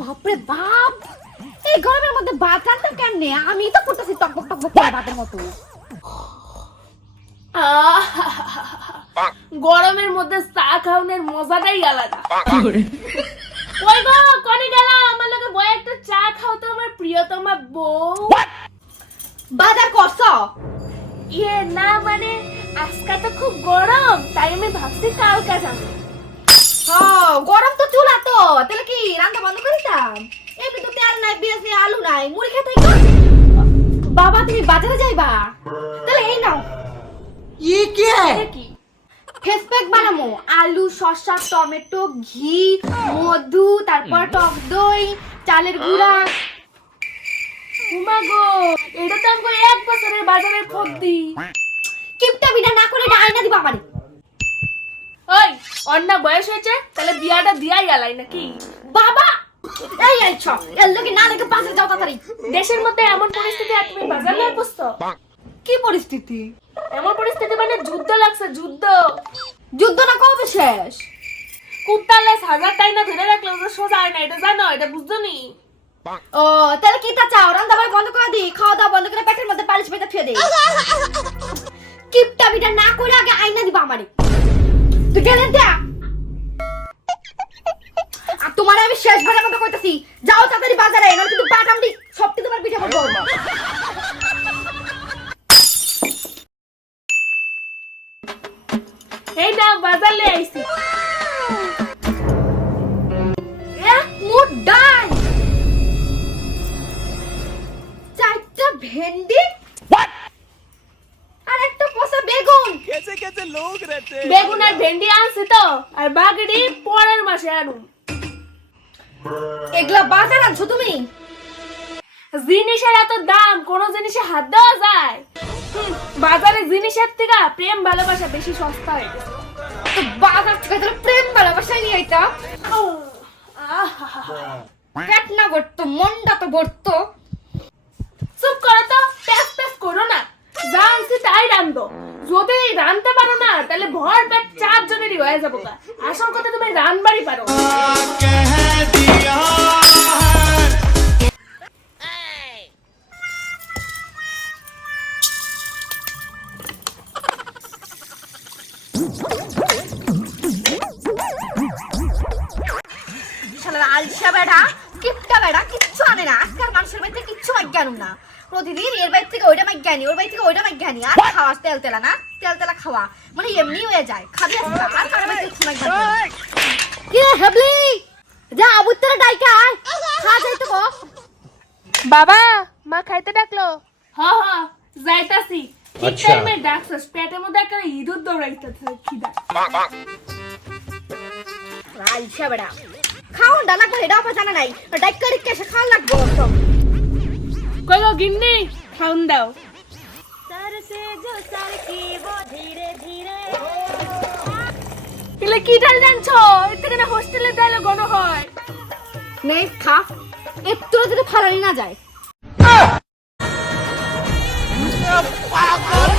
বাপরে বাপ! এই গরমের মধ্যে ভাত রান্তাম কেমনে? আমি তো করতেছি টকবক টকবক করে ভাতের মতো। গরমের মধ্যে চা খাওয়ানোর মজাটাই আলাদা। ওই গো কনে গেলা? আমার লগে বয় একটা চা খাও তো আমার প্রিয়তমা বউ। বাজার করছ? ইয়ে না মানে আজকে তো খুব গরম তাই আমি ভাবছি কালকে যাব। তাহলে কি রান্না বন্ধ করে দিতাম? তো তেল নাই পেঁয়াজ নেই আলু নাই মুড়ি খেতে বাবা তুমি বাজারে যাইবা? তাহলে এই নাও। ই কে? কি? ফেস প্যাক বানামো আলু শসা টমেটো ঘি মধু তারপর টক দই চালের গুঁড়া। উমাগো এটা তো আমাকে এক বছরের বাজারের খদ্দি কিপটা বিনা না করে এটা আয়না দিবা আমারে। অন্যা বয়স হয়েছে তাহলে বিয়াটা দিয়াই আলাই নাকি? বাবা! এই এই ছ এর লোকে না দেখে পাশে যাও তাড়াতাড়ি। দেশের মধ্যে এমন পরিস্থিতি আর তুমি বাজার নিয়ে বসছো? কি পরিস্থিতি? এমন পরিস্থিতি মানে যুদ্ধ লাগছে যুদ্ধ। যুদ্ধ না কবে শেষ? কুত্তালে হাজার টাই না ধরে রাখলে ওটা সোজা হয় না এটা জানো এটা বুঝছ নি? ও তাহলে কি তা চাও? রান্না বাড়ি বন্ধ করে দি খাওয়া দাওয়া বন্ধ করে পেটের মধ্যে পালিশ পেতে থুয়ে দে। কিপটা বিটা না করে আগে আয়না দিবা আমারে। তুই গেলেন দা আর তোমার আমি শেষবারের মতো কইতাছি যাও তাড়াতাড়ি বাজারে কিন্তু সবটি তোমার পিঠে করব এই না বাজার লে আইছি। এক মুঠ ডাল। চারটা ভেন্ডি আর একটা পচা বেগুন कैसे कैसे लोग रहते हैं বেগুন আর ভেন্ডি আনছি তো আর বাগড়ি পরের মাসে আনু এগুলা বাজার আনছো তুমি জিনিসের এত দাম কোন জিনিসে হাত দেওয়া যায় হুম, বাজারে জিনিসের থেকে প্রেম ভালোবাসা বেশি সস্তা হয়ে গেছে তো বাজার থেকে তাহলে প্রেম ভালোবাসায় নিয়ে আইতা আহা! পেট না ভরতো মনটা তো ভরতো চুপ করো তো প্যাস প্যাস করো না যা আনছি তাই রান্ধো যদি রানতে পারো না, তাহলে ভর পেট চারজনেরই হয়ে যাব আসল কথা, তুমি রানবারই পারো। আলসা বেড়া কিপটা বেড়া কিচ্ছু আনে না। আজকাল মানুষের বাড়িতে কিচ্ছু মাইজ্ঞানুম না। প্রতিদিন এর বাড়ি থেকে ওইটা মাইজ্ঞানি ওর বাড়ি থেকে ওইটা মাইজ্ঞানি আর খাওয়া তেল তেলা না? তেল তেলা খাওয়া। মানে এমনি হয়ে যায়। খাবি আর কারও বাড়িতে কিছু মাইজ্ঞানি কি হেবলি? যা আবুত্তরা ডাইকা খা যাই তো বাবা মা খাইতে ডাকলো। হ হ যাইতাছি। ঠিক টাইমে ডাকছস? পেটের মধ্যে একটা ইঁদুর দৌড়াইতেছে খিদা। আলসা বেড়া খাওন ডালা করে এটা আপা জানা নাই। ডাইকারি কেসে খাওয়া লাগবো সব কই গো গিন্নি? খাওন দাও। তার সে জো সার কি বো ধীরে ধীরে এলে কি ডাল জানছো? এতে কেন হোস্টেলে ডালে গণ হয়। নেই খা। একটু যদি ফালানি না যায়। পাগল।